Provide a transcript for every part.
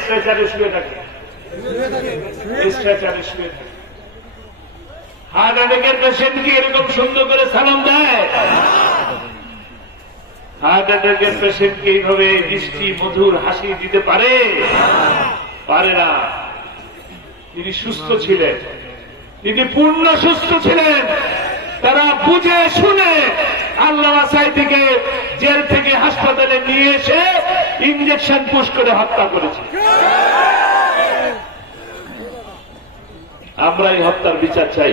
স্ট্রেচারে শুয়ে থাকে, স্ট্রেচারে শুয়ে থাকে। হার্ট অ্যাটাকের পেশেন্ট কি এরকম সুন্দর করে সালাম দেয়? হার্ট অ্যাটাকের পেশেন্ট কি এইভাবে মিষ্টি মধুর হাসি দিতে পারে? পারে না। তিনি সুস্থ ছিলেন, তিনি পূর্ণ সুস্থ ছিলেন। তারা বুঝে শুনে আল্লামা সাঈদীকে জেল থেকে হাসপাতালে নিয়ে এসে ইঞ্জেকশন পুশ করে হত্যা করেছে। আমরা এই হত্যার বিচার চাই।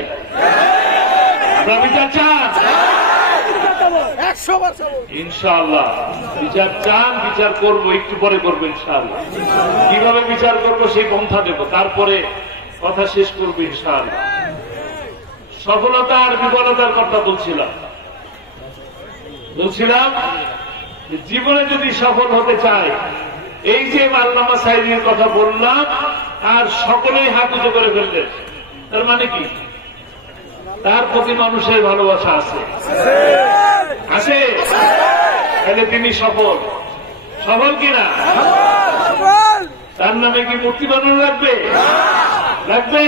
আমরা বিচার চান ইনশাআল্লাহ। বিচার চান, বিচার করবো, একটু পরে করবো ইনশাআল্লাহ। কিভাবে বিচার করবো সেই পন্থা দেব, তারপরে কথা শেষ করবো ইনশাআল্লাহ। সফলতা আর বিফলতার কথা বলছিলাম জীবনে যদি সফল হতে চায়, এই যে আল্লামা সাঈদীর কথা বললাম আর সকলেই হাত উঁচু করে ফেললেন, তার মানে কি? তার প্রতি মানুষের ভালোবাসা আছে, আছে। তাহলে তিনি সফল। সফল কিনা? তার নামে কি মূর্তি বানানো লাগবে? লাগবে?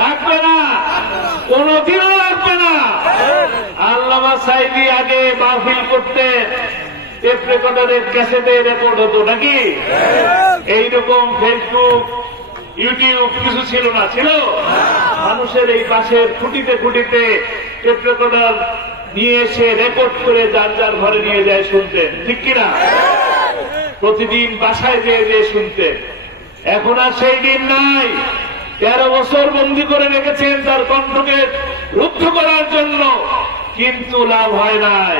লাগবে না, কোনদিনও লাগবে না। আল্লামা সাঈদী আগে মাহফিল করতে টেপ রেকর্ডারের ক্যাসেটে রেকর্ড হতো নাকি? এইরকম ফেসবুক ইউটিউব কিছু ছিল না, ছিল? মানুষের এই পাশের খুঁটিতে খুঁটিতে টেপ রেকর্ডার নিয়ে এসে রেকর্ড করে যার যার ঘরে নিয়ে যায় শুনতেন, ঠিক কিনা? প্রতিদিন বাসায় যেয়ে শুনতেন। এখন আর সেই দিন নাই। 13 বছর বন্দী করে রেখেছেন তার কণ্ঠকে রুদ্ধ করার জন্য, কিন্তু লাভ হয় নাই।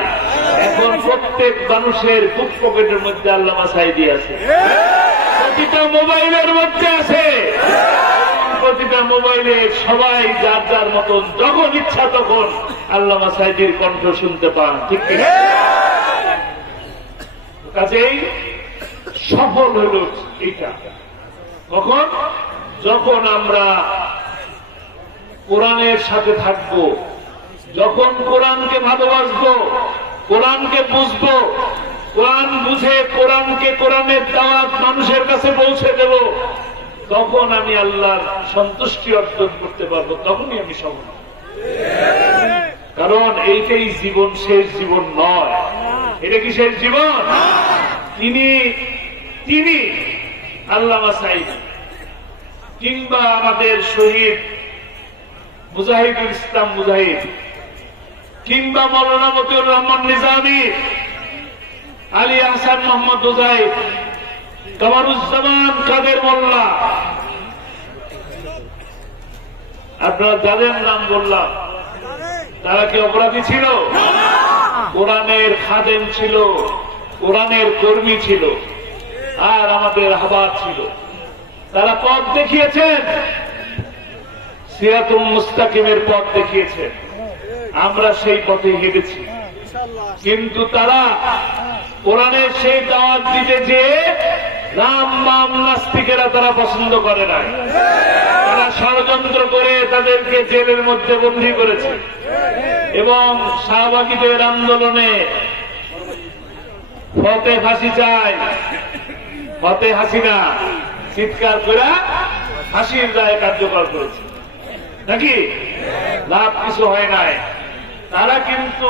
এখন প্রত্যেক মানুষের বুক পকেটের মধ্যে আল্লামা সাঈদী আছে, প্রতিটা মোবাইলের মধ্যে আছে। প্রতিটা মোবাইলে সবাই যার যার মতন যখন ইচ্ছা তখন আল্লামা সাঈদীর কণ্ঠ শুনতে পান, ঠিক কিনা? কাজেই সফল হল এইটা কখন? যখন আমরা কোরআনের সাথে থাকব, যখন কোরআনকে ভালোবাসবো, কোরআনকে বুঝবো, কোরআন বুঝে কোরআনকে, কোরআনের দাওয়াত মানুষের কাছে পৌঁছে দেব, তখন আমি আল্লাহর সন্তুষ্টি অর্জন করতে পারবো, তখনই আমি সফল। কারণ এইটাই জীবন, শেষ জীবন নয়। এটা কি শেষ জীবন? তিনি আল্লামা সাঈদী কিংবা আমাদের শহীদ মুজাহিদুল ইসলাম মুজাহিদ কিংবা মৌলানা মতিউর রহমান নিজামী, আলী আহসান মোহাম্মদ উজাইদ, কামারুজ্জামান কাদের মোল্লা, আপনারা যাদের নাম বললাম তারা কি অপরাধী ছিল? কোরআনের খাদেম ছিল, কোরআনের কর্মী ছিল, আর আমাদের আহ্বাব ছিল। তারা পথ দেখিয়েছেন, সিরাতুল মুস্তাকিমের পথ দেখিয়েছেন। আমরা সেই পথে হেঁটেছি, কিন্তু তারা কোরআনের সেই দাওয়াত দিতে যে রাম বাম নাস্তিকেরা তারা পছন্দ করে নাই। তারা ষড়যন্ত্র করে তাদেরকে জেলের মধ্যে বন্দী করেছে এবং শাহবাগীদের আন্দোলনে ফতে ফাঁসি চাই, ফতে হাসিনা চিৎকার করে ফাঁসির রায় কার্যকর করেছে নাকি? লাভ কিছু হয় নাই। তারা কিন্তু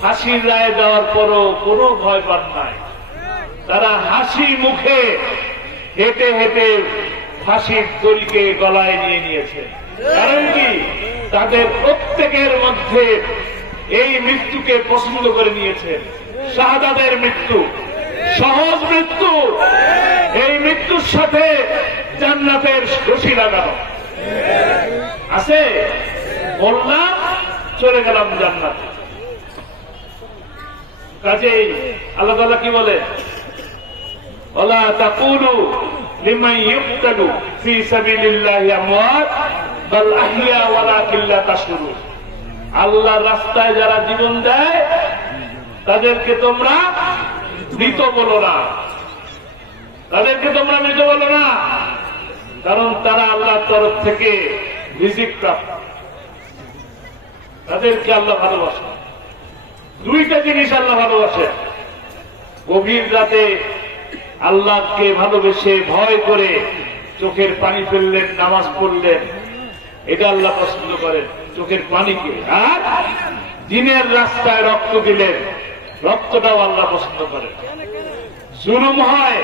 ফাঁসির রায় দেওয়ার পরও কোনো ভয় পান নাই। তারা হাসি মুখে হেঁটে হেঁটে ফাঁসির দড়িকে গলায় নিয়ে নিয়েছে। কারণ কি? তাদের প্রত্যেকের মধ্যে এই মৃত্যুকে পছন্দ করে নিয়েছে। শাহাদাতের মৃত্যু, সহজ মৃত্যু, এই মৃত্যুর সাথে জান্নাতের রশি লাগানো আছে। বললাম চলে গেলাম জান্নাতে। কাজেই আল্লাহ তাআলা কি বলে? ওয়ালা তাকুলু লিমান ইউকতালু ফি সাবিলিল্লাহি আমওয়াত বাল আহইয়া ওয়ালাকিন লা তাশউরুন। আল্লাহর রাস্তায় যারা জীবন দেয় তাদেরকে তোমরা মৃত বলো না, তাদেরকে তোমরা মৃত বলো না, কারণ তারা আল্লাহর তরফ থেকে রিজিক প্রাপ্ত। তাদেরকে আল্লাহ ভালোবাসে। দুইটা জিনিস আল্লাহ ভালোবাসে। গভীর রাতে আল্লাহকে ভালোবেসে ভয় করে চোখের পানি ফেললেন, নামাজ পড়লেন, এটা আল্লাহ পছন্দ করেন, চোখের পানিকে। আর দিনের রাস্তায় রক্ত দিলেন, রক্তটাও আল্লাহ পছন্দ করেন। জুলুম হয়,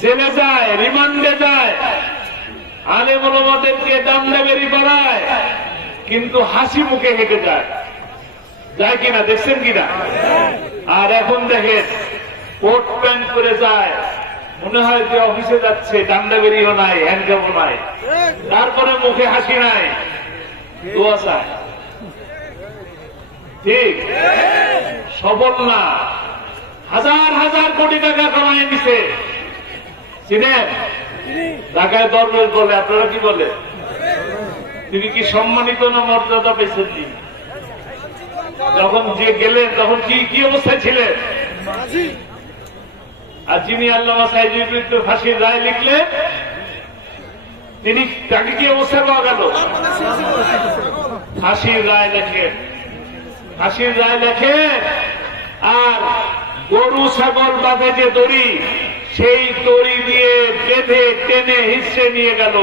জেলে যায়, রিমান্ডে যায়, আলেম ওলামাদেরকে ডান্ডাবেরি বাড়ায়, কিন্তু হাসি মুখে হেঁটে যায়, যায় কিনা দেখছেন কিনা? আর এখন দেখেন কোট প্যান্ট করে যায়, মনে হয় যে অফিসে যাচ্ছে, ডান্ডাবেরিও নাই, হ্যান্ডকাপও নাই, তারপরে মুখে হাসি নাই, দোয়া চায়। ঠিক সফল না, হাজার হাজার কোটি টাকা কামাই দিছে। চিনেন? ঢাকায় দরবেশ বলে, আপনারা কি বলে? তিনি কি সম্মানিত না মর্যাদা পেয়েছেন? যখন যে গেলেন তখন কি কি অবস্থায় ছিলেন? আর যিনি আল্লামা সাঈদীর বিরুদ্ধে ফাঁসির রায় লিখলেন, তিনি তাকে কি অবস্থায় পাওয়া গেল? ফাঁসির রায় লেখেন, ফাঁসির রায় লেখেন, আর গরু ছাগল বাঁধে যে দড়ি, সেই দড়ি দিয়ে বেঁধে টেনে হিসে নিয়ে গেল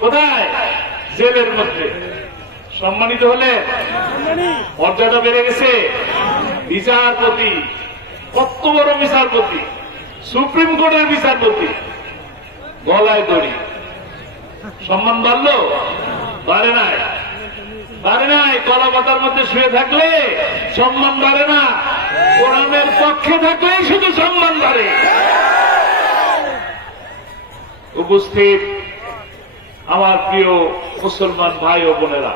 কোথায়? জেলের মধ্যে। সম্মানিত হলে মর্যাদা বেড়ে গেছে। বিচারপতি, কত বড় বিচারপতি, সুপ্রিম কোর্টের বিচারপতি, গলায় দড়ি, সম্মান বাড়লো? বাড়ে নাই, বাড়ে নাই। কলা পাতার মধ্যে শুয়ে থাকলে সম্মান বাড়ে না, কোরআনের পক্ষে থাকলেই শুধু সম্মান বাড়ে। উপস্থিত আমার প্রিয় মুসলমান ভাই ও বোনেরা,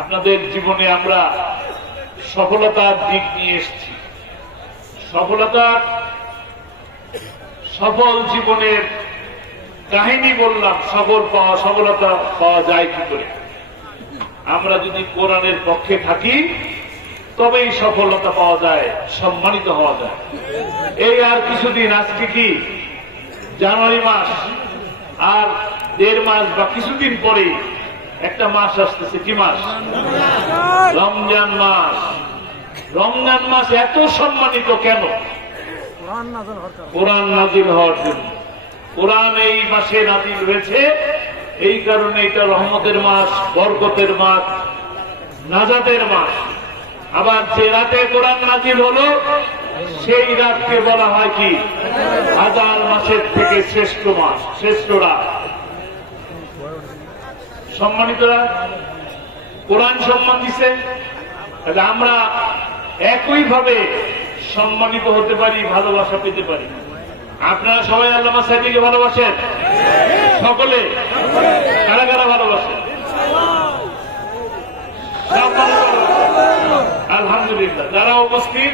আপনাদের জীবনে আমরা সফলতার দিক নিয়ে এসেছি। সফলতার, সফল জীবনের কাহিনী বললাম। সফলতা পাওয়া যায় কি করে? আমরা যদি কোরআনের পক্ষে থাকি তবেই সফলতা পাওয়া যায়, সম্মানিত হওয়া যায়। এই আর কিছুদিন, আজকে কি জানুয়ারি মাস, আর 1.5 মাস বা কিছুদিন পরেই একটা মাস আসতেছে। কি মাস? রমজান মাস। রমজান মাস এত সম্মানিত কেন? কোরআন নাজিল হওয়ার জন্য। কোরআন এই মাসে নাজিল হয়েছে, এই কারণে এটা রহমতের মাস, বরকতের মাস, নাজাতের মাস। আবার যে রাতে কোরআন নাজিল হলো, সেই রাতকে বলা হয় কি? হাজার মাসের থেকে শ্রেষ্ঠ মাস, শ্রেষ্ঠ রাত। সম্মানিতরা, কোরআন সম্মান দিছে, তাহলে আমরা একইভাবে সম্মানিত হতে পারি, ভালোবাসা পেতে পারি। আপনারা সবাই আল্লামা সাঈদীকে ভালোবাসেন? সকলে? কারা কারা ভালোবাসেন? আলহামদুলিল্লাহ। যারা উপস্থিত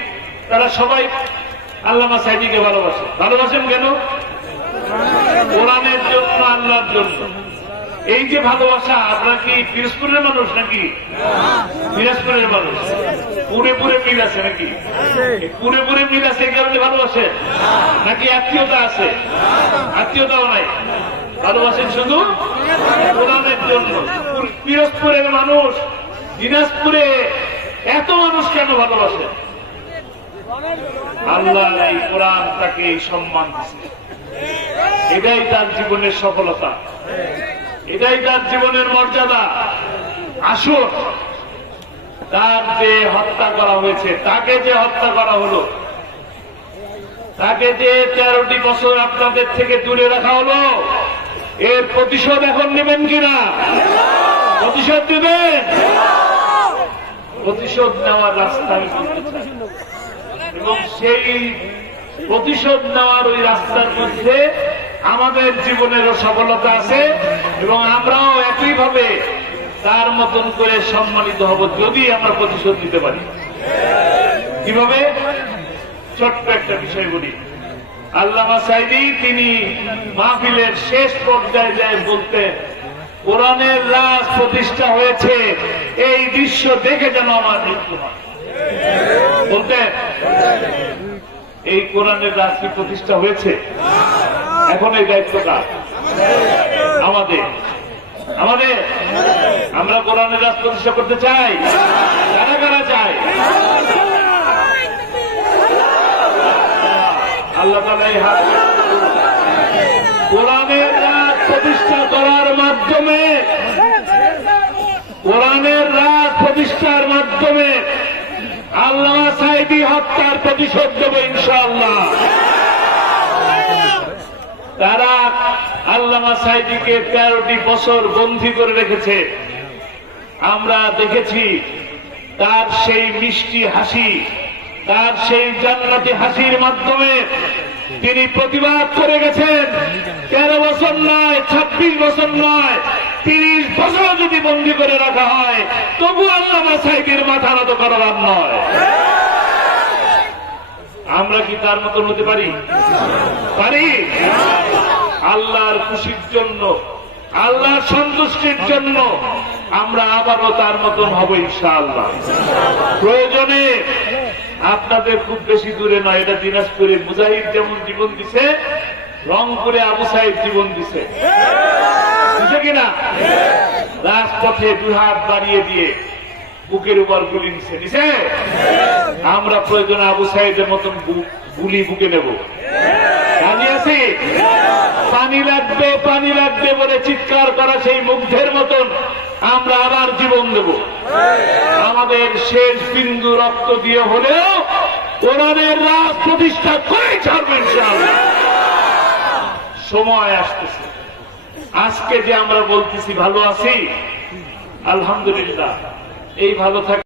তারা সবাই আল্লামা সাঈদীকে ভালোবাসেন। ভালোবাসেন কেন? কোরআনের জন্য, আল্লাহর জন্য। এই যে ভালোবাসা, আপনার কি পিরোজপুরের মানুষ নাকি? পিরোজপুরের মানুষ। পুরে পুরে মিল আছে নাকি? পুরে পুরে মিল আছে, এই কারণে ভালোবাসেন? নাকি আত্মীয়তা আছে? আত্মীয়তাও নাই, ভালোবাসেন শুধু কোরআনের জন্য। পিরোজপুরের মানুষ দিনাজপুরে এত মানুষ কেন ভালোবাসেন? আল্লাহ এই কোরআন তাকে এই সম্মান দিচ্ছে। এটাই তার জীবনের সফলতা, এটাই তার জীবনের মর্যাদা। আসুন, তার যে হত্যা করা হয়েছে, তাকে যে হত্যা করা হলো, তাকে যে 13টি বছর আপনাদের থেকে দূরে রাখা হলো, এর প্রতিশোধ এখন নেবেন কিনা? প্রতিশোধ দেবেন? প্রতিশোধ নেওয়ার রাস্তা আমি বলতে চাই, এবং সেই প্রতিশোধ নেওয়ার ওই রাস্তার মধ্যে আমাদের জীবনেরও সফলতা আছে, এবং আমরাও একইভাবে তার মতন করে সম্মানিত হব যদি আমরা প্রতিশোধ নিতে পারি। কিভাবে? ছোট্ট একটা বিষয় বলি। আল্লামা সাঈদী তিনি মাহফিলের শেষ পর্যায়ে যায় বলতেন, কোরআনের রাজ প্রতিষ্ঠা হয়েছে, এই দৃশ্য দেখে যেন আমার মৃত্যু হয়। বলতেন, এই কোরআনের রাজ কি প্রতিষ্ঠা হয়েছে? এখন এই দায়িত্বটা আমাদের। আমাদের আমরা কোরআনের রাজ প্রতিষ্ঠা করতে চাই। কারা কারা চাই? আল্লাহ তাআলা এই হাত কোরআনের রাত প্রতিষ্ঠা করার মাধ্যমে, কোরআনের রাত প্রতিষ্ঠার মাধ্যমে আল্লামা সাঈদী হত্যার প্রতিশোধ দেব ইনশাআল্লাহ। তারা আল্লামা সাঈদীকে 13টি বছর বন্দী করে রেখেছে। আমরা দেখেছি তার সেই মিষ্টি হাসি, তার সেই জান্নাতি হাসির মাধ্যমে তিনি প্রতিবাদ করে গেছেন। 13 বছর নয়, 26 বছর নয়, 30 বছর যদি বন্দী করে রাখা হয় তবু আল্লামা সাঈদীর মাথা নত করার নয়। আমরা কি তার মতন হতে পারি? পারি? আল্লাহর খুশির জন্য, আল্লাহর সন্তুষ্টির জন্য আমরা আবারও তার মতন হব ইনশাআল্লাহ। প্রয়োজনে আপনাদের খুব বেশি দূরে নয়, এটা দিনাজপুরে মুজাহিদ যেমন জীবন দিছে, রংপুরে আবু সাঈদ জীবন দিছে, দিছে কিনা? রাজপথে দুই হাত বাড়িয়ে দিয়ে বুকের উপর গুলি নিছে, নিছে। আমরা প্রয়োজনে আবু সাঈদের মতন গুলি বুকে নেব। রাজি আছি? পানি লাগবে, পানি লাগবে বলে চিৎকার করা সেই মুগ্ধের মতন আমরা আবার জীবন দেব। আমাদের শেষ বিন্দু রক্ত দিয়ে হলেও কোরআনের রাজ প্রতিষ্ঠা করে ছাড়বে ইনশাআল্লাহ। সময় আসতেছে। আজকে যে আমরা বলতেছি ভালো আছি, আলহামদুলিল্লাহ, এই ভালো থাকা